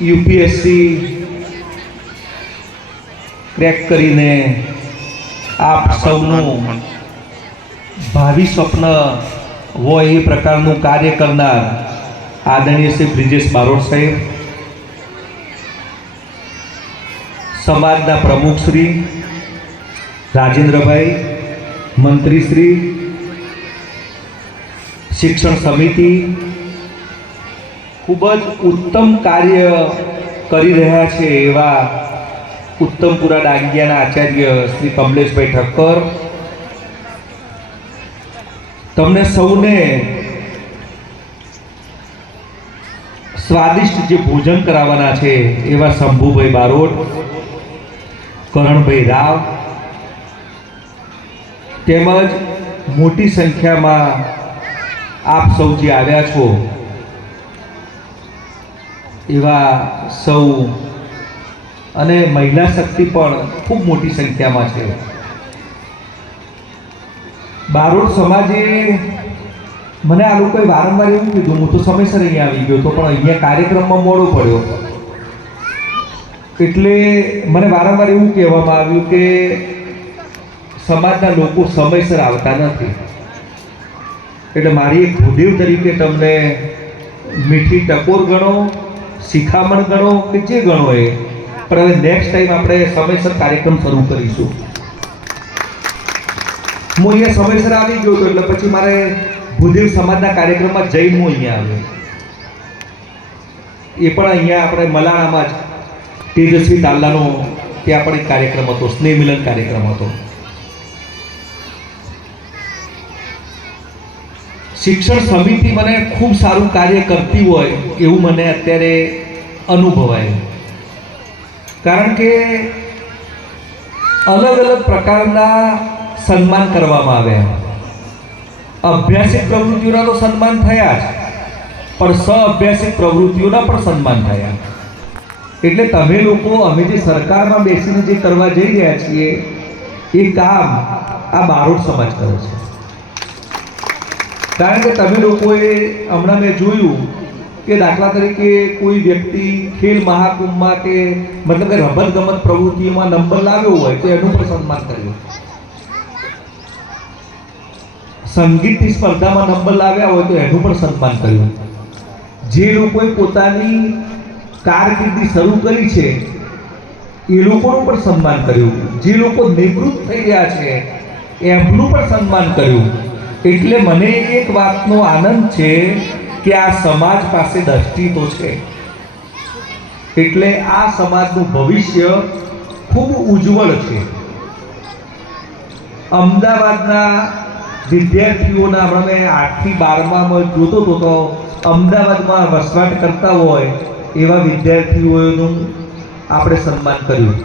UPSC crack કરીને આપ સૌનું ભાવિ સ્વપ્ન હોય એ પ્રકારનું કાર્ય કરનાર આદરણીય શ્રી બ્રિજેશ બારોટ સાહેબ, સમાજના પ્રમુખ શ્રી રાજેન્દ્રભાઈ, મંત્રીશ્રી, શિક્ષણ સમિતિ ખૂબ જ ઉત્તમ કાર્ય કરી રહ્યા છે એવા ઉત્તમપુરા ડાંગિયાના આચાર્ય શ્રી કમલેશભાઈ ઠક્કર, તમને સૌને સ્વાદિષ્ટ જે ભોજન કરાવવાના છે એવા શંભુભાઈ બારોટ, કરણભાઈ રાવ તેમજ મોટી સંખ્યામાં આપ સૌ જે આવ્યા છો એવા સૌ, અને મહિલા શક્તિ પણ ખૂબ મોટી સંખ્યામાં છે. બારોટ સમાજે મને આ લોકોએ વારંવાર એવું કીધું, હું તો સમયસર અહીંયા આવી ગયો હતો પણ અહીંયા કાર્યક્રમમાં મોડો પડ્યો, એટલે મને વારંવાર એવું કહેવામાં આવ્યું કે સમાજના લોકો સમયસર આવતા નથી. એટલે મારી એક ભૂદેવ તરીકે તમને મીઠી ટકોર ગણો, શિખામણ ગણો કે જે ગણો એ, પણ હવે નેક્સ્ટ ટાઈમ આપણે સમયસર કાર્યક્રમ શરૂ કરીશું. હું અહીંયા સમયસર આવી ગયો હતો એટલે પછી મારે ભૂદેવ સમાજના કાર્યક્રમમાં જઈને હું અહીંયા આવ્યો. એ પણ અહીંયા આપણે મલાણામાં જ તેજસ્વી તાલ્લાનો ત્યાં પણ એક કાર્યક્રમ હતો, સ્નેહ મિલન કાર્યક્રમ હતો. શિક્ષણ સમિતિ મને ખૂબ સારું કાર્ય કરતી હોય એવું મને અત્યારે અનુભવાય, કારણ કે અલગ અલગ પ્રકારના સન્માન કરવામાં આવ્યા. અભ્યાસિક પ્રવૃત્તિઓના તો સન્માન થયા જ, પણ સઅભ્યાસિક પ્રવૃત્તિઓના પણ સન્માન થયા. એટલે તમે લોકો, અમે જે સરકારમાં બેસીને જે કરવા જઈ રહ્યા છીએ એ કામ આ બારોટ સમાજ કરે છે. કારણ કે તમે લોકોએ હમણાં મેં જોયું કે દાખલા તરીકે કોઈ વ્યક્તિ ખેલ મહાકુંભમાં કે મતલબ કે રમત ગમત પ્રવૃત્તિમાં નંબર લાવ્યો હોય તો એનું પણ સન્માન કર્યું. સંગીતની સ્પર્ધામાં નંબર લાવ્યા હોય તો એનું પણ સન્માન કર્યું. જે લોકોએ પોતાની કારકિર્દી શરૂ કરી છે એ લોકોનું પણ સન્માન કર્યું. જે લોકો નિવૃત્ત થઈ રહ્યા છે એમનું પણ સન્માન કર્યું. એટલે મને એક વાતનો આનંદ છે કે આ સમાજ પાસે દ્રષ્ટિ તો છે, એટલે આ સમાજનું ભવિષ્ય ખૂબ ઉજ્જવળ છે. અમદાવાદના વિદ્યાર્થીઓના હમણાં 8 થી 12માં જોતો હતો તો અમદાવાદમાં વસવાટ કરતા હોય એવા વિદ્યાર્થીઓનું આપણે સન્માન કર્યું.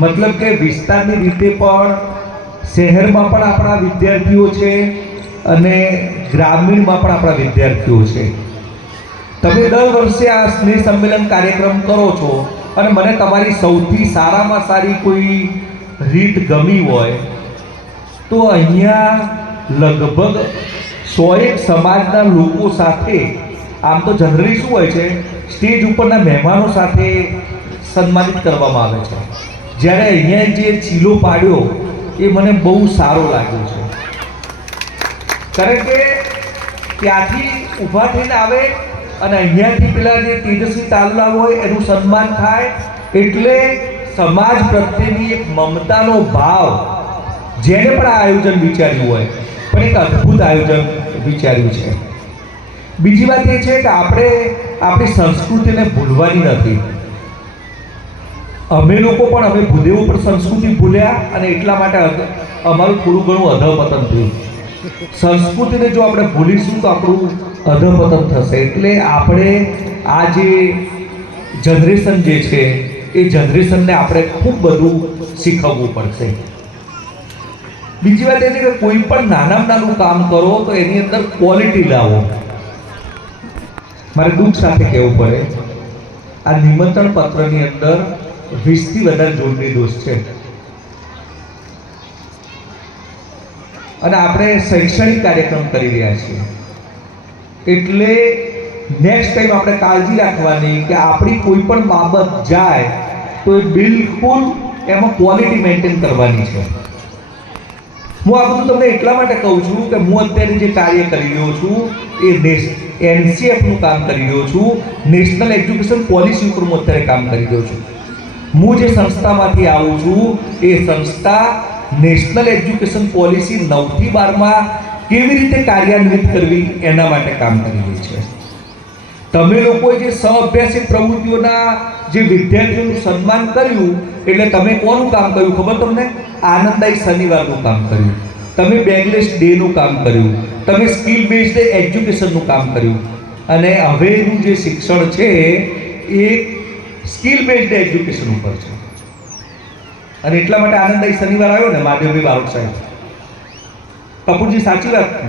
મતલબ કે વિસ્તારની રીતે પણ શહેરમાં પણ આપણા વિદ્યાર્થીઓ છે અને ગ્રામીણમાં પણ આપણા વિદ્યાર્થીઓ છે. તમે દર વર્ષે આ સ્નેહ સંમેલન કાર્યક્રમ કરો છો અને મને તમારી સૌથી સારામાં સારી કોઈ રીત ગમી હોય તો અહીંયા લગભગ 101 સમાજના લોકો સાથે, આમ તો જનરલી શું હોય છે સ્ટેજ ઉપરના મહેમાનો સાથે સન્માનિત કરવામાં આવે છે. જ્યારે અહીંયા જે ચીલો પાડ્યો એ મને બહુ સારો લાગ્યો છે, કારણ કે ત્યાંથી ઊભા થઈને આવે અને અહીંયાથી પેલા જે તેજસ્વી તાલ્લા હોય એનું સન્માન થાય, એટલે સમાજ પ્રત્યેની એક મમતાનો ભાવ, જેને પણ આ આયોજન વિચાર્યું હોય પણ એક અદ્ભુત આયોજન વિચાર્યું છે. બીજી વાત એ છે કે આપણે આપણી સંસ્કૃતિને ભૂલવાની નથી. અમે લોકો પણ અમે ભૂદેવો પણ સંસ્કૃતિ ભૂલ્યા અને એટલા માટે અમારું થોડું ઘણું અધઃપતન થયું. સંસ્કૃતિને જો આપણે ભૂલીશું તો આપણું અધઃપતન થશે. એટલે આપણે આ જે જનરેશન જે છે એ જનરેશનને આપણે ખૂબ બધું શીખવવું પડશે. બીજી વાત એ છે કે કોઈ પણ નાનામાં નાનું કામ કરો તો એની અંદર ક્વોલિટી લાવો. મારે દુઃખ સાથે કહેવું પડે, આ નિમંત્રણ પત્રની અંદર 20 થી વધારે જોડણી દોષ છે અને આપણે શૈક્ષણિક કાર્યક્રમ કરી રહ્યા છીએ. એટલે નેક્સ્ટ ટાઈમ આપણે કાળજી રાખવાની કે આપણી કોઈ પણ બાબત જાય તો એ બિલકુલ એમાં ક્વોલિટી મેન્ટેન કરવાની છે. હું આ બધું તમને એટલા માટે કહું છું કે હું અત્યારે જે કાર્ય કરી રહ્યો છું એ NCF નું કામ કરી રહ્યો છું, નેશનલ એજ્યુકેશન પોલિસી ઉપર હું અત્યારે કામ કરી રહ્યો છું. હું જે સંસ્થામાંથી આવું છું એ સંસ્થા નેશનલ એજ્યુકેશન પોલિસી 9 થી 12માં કેવી રીતે કાર્યાન્વિત કરવી એના માટે કામ કરી રહી છે. તમે લોકોએ જે સહઅભ્યાસિક પ્રવૃત્તિઓના જે વિદ્યાર્થીઓનું સન્માન કર્યું એટલે તમે કોનું કામ કર્યું ખબર તમને? આનંદદાયી શનિવારનું કામ કર્યું, તમે બેગલેસ ડેનું કામ કર્યું, તમે સ્કિલ બેઝડ એજ્યુકેશનનું કામ કર્યું. અને હવેનું જે શિક્ષણ છે એ સ્કિલ બેઝડ એજ્યુકેશન ઉપર છે. અને એટલા માટે આનંદદાયી શનિવાર આવ્યો ને મહાદેવભાઈ બારોટ સાહેબ. કપૂરજી સાચી વાત છે,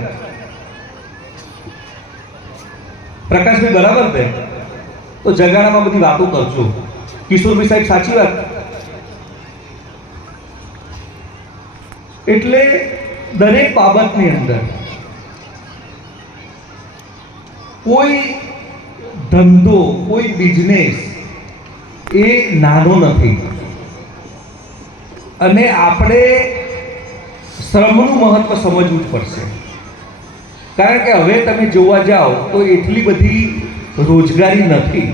પ્રકાશભાઈ બરાબર છે, તો જગાડામાં બધી વાતો કરજો. કિશોરભાઈ સાહેબ સાચી વાત. એટલે દરેક બાબતની અંદર કોઈ ધંધો, કોઈ બિઝનેસ એ નાનો નથી. અને આપણે શ્રમનું મહત્વ સમજવું જ પડશે. કારણ કે હવે તમે જોવા જાઓ તો એટલી બધી રોજગારી નથી.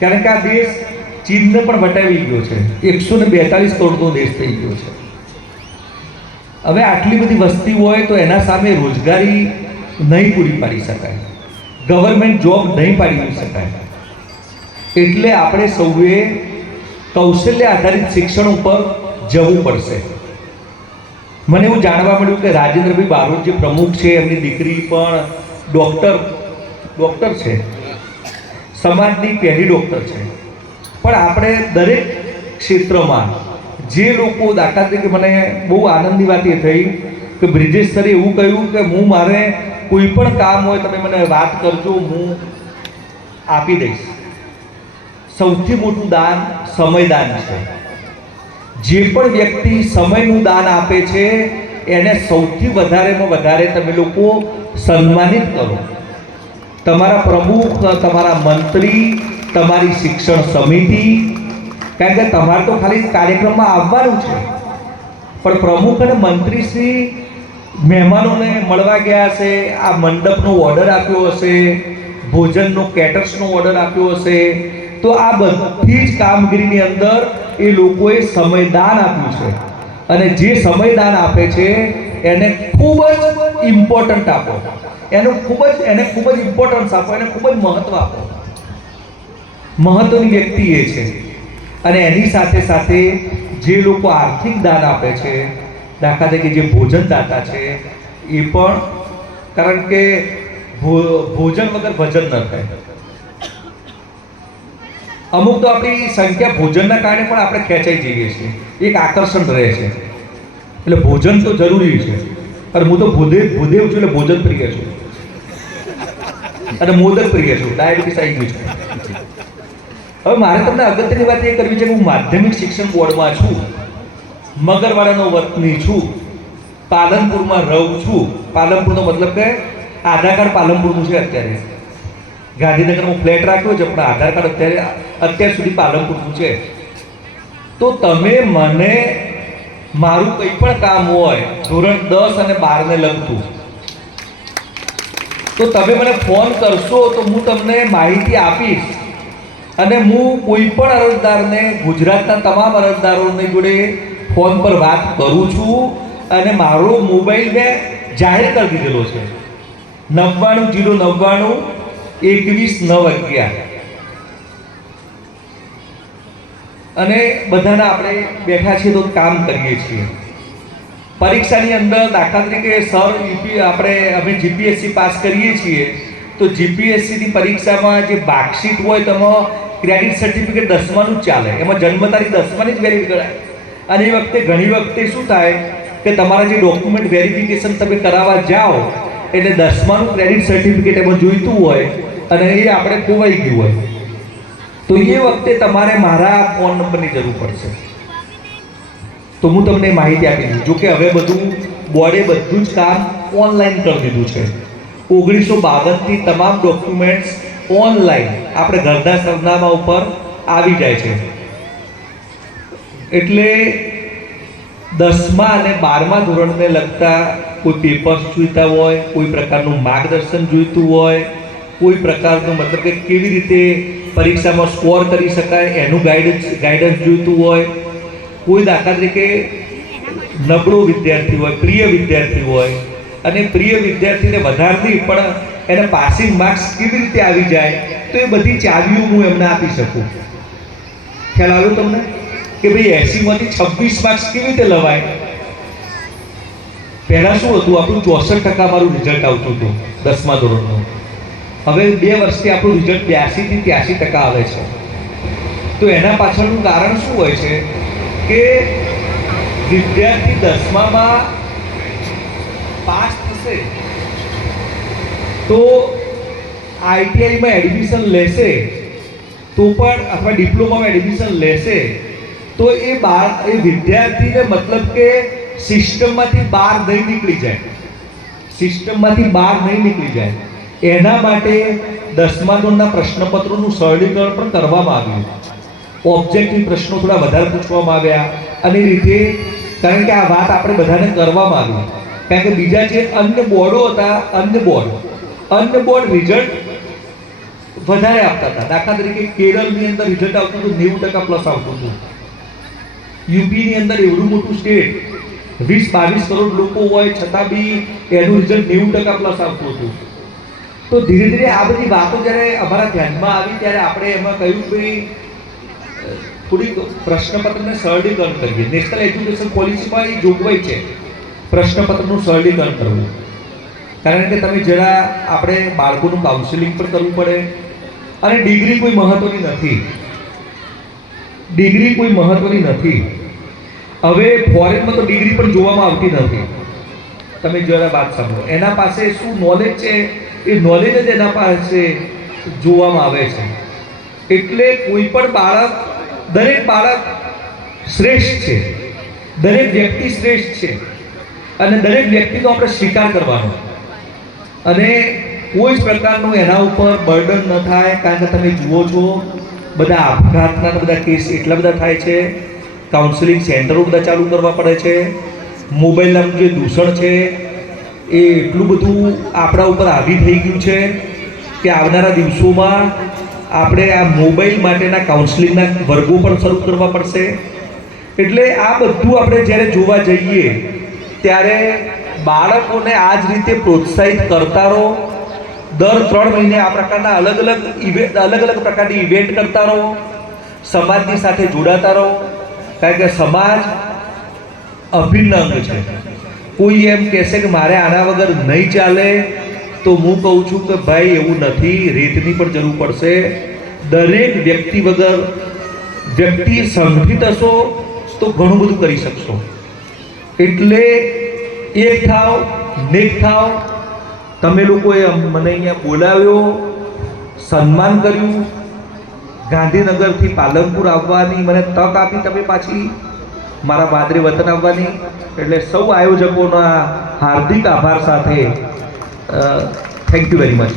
કારણ કે આ દેશ ચીનને પણ વટાવી ગયો છે. 142 કરોડનો દેશ થઈ ગયો છે. હવે આટલી બધી વસ્તી હોય તો એના સામે રોજગારી નહીં પૂરી પાડી શકાય, ગવર્મેન્ટ જોબ નહીં પાડી શકાય. એટલે આપણે સૌએ કૌશલ્ય આધારિત શિક્ષણ ઉપર જવું પડશે. મને એવું જાણવા મળ્યું કે રાજેન્દ્રભાઈ બારોટ જે પ્રમુખ છે એમની દીકરી પણ ડૉક્ટર છે, સમાજની પહેલી ડૉક્ટર છે. પણ આપણે દરેક ક્ષેત્રમાં જે લોકો, દાખલા તરીકે મને બહુ આનંદની વાત એ થઈ કે બ્રિજેશ સરે એવું કહ્યું કે હું મારે કોઈ પણ કામ હોય તમે મને વાત કરજો, હું આપી દઈશ. સૌથી મોટું દાન સમયદાન છે. જે પણ વ્યક્તિ સમયનું દાન આપે છે એને સૌથી વધારેમાં વધારે તમે લોકો સન્માનિત કરો. તમારા પ્રમુખ, તમારા મંત્રી, તમારી શિક્ષણ સમિતિ, કારણ કે તમારે તો ખાલી કાર્યક્રમમાં આવવાનું છે, પણ પ્રમુખ અને મંત્રીશ્રી મહેમાનોને મળવા ગયા હશે, આ મંડપનો ઓર્ડર આપ્યો હશે, ભોજનનો કેટર્સનો ઓર્ડર આપ્યો હશે, તો આ બધી જ કામગીરીની અંદર એ લોકોએ સમયદાન આપ્યું છે. અને જે સમયદાન આપે છે એને ખૂબ જ ઇમ્પોર્ટન્ટ આપો, એને ખૂબ જ ઇમ્પોર્ટન્સ આપો, એને ખૂબ જ મહત્વ આપો. મહત્વની વ્યક્તિ એ છે. અને એની સાથે સાથે જે લોકો આર્થિક દાન આપે છે, દાખલા તરીકે જે ભોજનદાતા છે એ પણ, કારણ કે ભોજન વગર ભજન ન થાય. અમુક તો આપણી સંખ્યા ભોજનના કારણે પણ આપણે ખેંચાઈ જઈએ છીએ, એક આકર્ષણ રહે છે. એટલે ભોજન તો જરૂરી છે. અને હું તો ભૂદેવ છું એટલે ભોજન પ્રિય છું અને મોદક પ્રિય છું, ડાયાબિટીસ આવી ગયું છે. હવે મારે તમને અગત્યની વાત એ કરવી છે કે હું માધ્યમિક શિક્ષણ બોર્ડમાં છું, મગરવાડાનો વતની છું, પાલનપુરમાં રહું છું. પાલનપુરનો મતલબ કે આધાર કાર્ડ પાલનપુરનું છે. અત્યારે ગાંધીનગરમાં ફ્લેટ રાખ્યો છે પણ આધાર કાર્ડ અત્યાર સુધી પાલનપુરનું છે. તો તમે મને મારું કંઈ પણ કામ હોય ધોરણ 10 અને 12 ને લગતું, તો તમે મને ફોન કરશો તો હું તમને માહિતી આપીશ. અને હું કોઈ પણ અરજદારને, ગુજરાતના તમામ અરજદારોની જોડે ફોન પર વાત કરું છું. અને મારો મોબાઈલ મેં જાહેર કરી દીધેલો છે, 99 099 21 9 11. અને બધાના આપણે બેઠા છીએ તો કામ કરીએ છીએ. પરીક્ષાની અંદર દાખલા તરીકે અમે જીપીએસસી પાસ કરીએ છીએ તો જીપીએસસીની પરીક્ષામાં જે માર્કશીટ હોય તેમાં ક્રેડિટ સર્ટિફિકેટ 10માનું જ ચાલે, એમાં જન્મ તારીખ 10માની જ વેરીફાઈ કરાય. અને એ વખતે ઘણી વખતે શું થાય કે તમારા જે ડોક્યુમેન્ટ વેરિફિકેશન તમે કરાવવા જાઓ એટલે 10માનું ક્રેડિટ સર્ટિફિકેટ એમાં જોઈતું હોય અને એ આપણે ખોવાઈ ગયું હોય, તો એ વખતે તમારે મારા ફોન નંબરની જરૂર પડશે. તો હું તમને માહિતી આપી દઉં. જો કે હવે બધું બોર્ડે બધું જ કામ ઓનલાઈન કરી દીધું છે. 1952થી તમામ ડોક્યુમેન્ટ્સ ઓનલાઈન આપણે ઘરના સરનામા ઉપર આવી જાય છે. એટલે 10મા અને 12મા ધોરણને લગતા કોઈ પેપર્સ જોઈતા હોય, કોઈ પ્રકારનું માર્ગદર્શન જોઈતું હોય, કોઈ પ્રકારનું મતલબ કે કેવી રીતે પરીક્ષામાં સ્કોર કરી શકાય એનું ગાઈડન્સ જોઈતું હોય, કોઈ દાખલા તરીકે નબળો વિદ્યાર્થી હોય, પ્રિય વિદ્યાર્થી હોય અને પ્રિય વિદ્યાર્થીને વધારે નહીં પણ એને પાસિંગ માર્ક્સ કેવી રીતે આવી જાય, તો એ બધી ચાવીઓ હું એમને આપી શકું. ખ્યાલ આવ્યો તમને કે ભાઈ 80માંથી 26 માર્ક્સ કેવી રીતે લવાય? પહેલાં શું હતું, આપણું 64% મારું રિઝલ્ટ આવતું હતું 10મા ધોરણનું. હવે 2 વર્ષથી આપણું રિઝલ્ટ 82થી 83% આવે છે. તો એના પાછળનું કારણ શું હોય છે કે વિદ્યાર્થી 10મામાં પાસ થશે તો આઈટીઆઈમાં એડમિશન લેશે તો પણ અથવા ડિપ્લોમામાં એડમિશન લેશે તો એ વિદ્યાર્થીને મતલબ કે સિસ્ટમમાંથી બહાર નહીં નીકળી જાય, સિસ્ટમમાંથી બહાર નહીં નીકળી જાય. એના માટે 10મા ધોરણના પ્રશ્નપત્રોનું સરળીકરણ પણ કરવામાં આવ્યું. ઓબ્જેક્ટિવ પ્રશ્નો થોડા વધારે પૂછવામાં આવ્યા અને એ રીતે, કારણ કે આ વાત આપણે બધાને કરવામાં આવી. કારણ કે બીજા જે અન્ય બોર્ડો હતા, અન્ય બોર્ડ રિઝલ્ટ વધારે આપતા હતા. દાખલા તરીકે કેરળની અંદર રિઝલ્ટ આવતું હતું 90% પ્લસ આવતું હતું. યુપીની અંદર એવડું મોટું સ્ટેટ, 20-22 કરોડ લોકો હોય છતાં બી એનું રિઝલ્ટ 90% પ્લસ આવતું હતું. તો ધીરે ધીરે આ બધી વાતો જ્યારે અમારા ધ્યાનમાં આવી ત્યારે આપણે એમાં કહ્યું કે થોડીક પ્રશ્નપત્રને સરળીકરણ કરીએ. નેશનલ એજ્યુકેશન પોલિસીમાં એ જોગવાઈ છે પ્રશ્નપત્રનું સરળીકરણ કરવું. કારણ કે તમે જરા આપણે બાળકોનું કાઉન્સેલિંગ પણ કરવું પડે અને ડિગ્રી કોઈ મહત્વની નથી. હવે ફોરેનમાં તો ડિગ્રી પણ જોવામાં આવતી નથી. તમે જરા વાત સાંભળો, એના પાસે શું નોલેજ છે એ નોલેજ જ એના પાસે જોવામાં આવે છે. એટલે કોઈ પણ બાળક, દરેક બાળક શ્રેષ્ઠ છે, દરેક વ્યક્તિ શ્રેષ્ઠ છે અને દરેક વ્યક્તિનો આપણે સ્વીકાર કરવાનો અને કોઈ જ પ્રકારનું એના ઉપર બર્ડન ન થાય. કારણ કે તમે જુઓ છો બધા આપઘાતના બધા કેસ એટલા બધા થાય છે, કાઉન્સેલિંગ સેન્ટરો બધા ચાલુ કરવા પડે છે, મોબાઈલનું જે દૂષણ છે એ એટલું બધું આપણા ઉપર હાવી થઈ ગયું છે કે આવનારા દિવસોમાં આપણે આ મોબાઈલ માટેના કાઉન્સેલિંગના વર્ગો પણ શરૂ કરવા પડશે. એટલે આ બધું આપણે જ્યારે જોવા જઈએ ત્યારે બાળકોને આ જ રીતે પ્રોત્સાહિત કરતા રહો. દર 3 મહિને આ પ્રકારના અલગ અલગ પ્રકારની ઇવેન્ટ કરતા રહો, સમાજની સાથે જોડાતા રહો. કારણ કે સમાજ અભિન્ન અંગ છે. કોઈ એમ કહેશે કે મારે આના વગર નહીં ચાલે તો હું કહું છું કે ભાઈ એવું નથી, રીતની પણ જરૂર પડશે. દરેક વ્યક્તિ વગર વ્યક્તિ સંગઠિત હશો તો ઘણું બધું કરી શકશો. એટલે એક થાવ, નેક થાવ. તમે લોકોએ મને અહીંયા બોલાવ્યો, સન્માન કર્યું, ગાંધીનગરથી પાલનપુર આવવાની મને તક આપી તમે પાછી મારા માદરે વતન આવવાની. એટલે સૌ આયોજકોના હાર્દિક આભાર સાથે થેન્ક યુ વેરી મચ.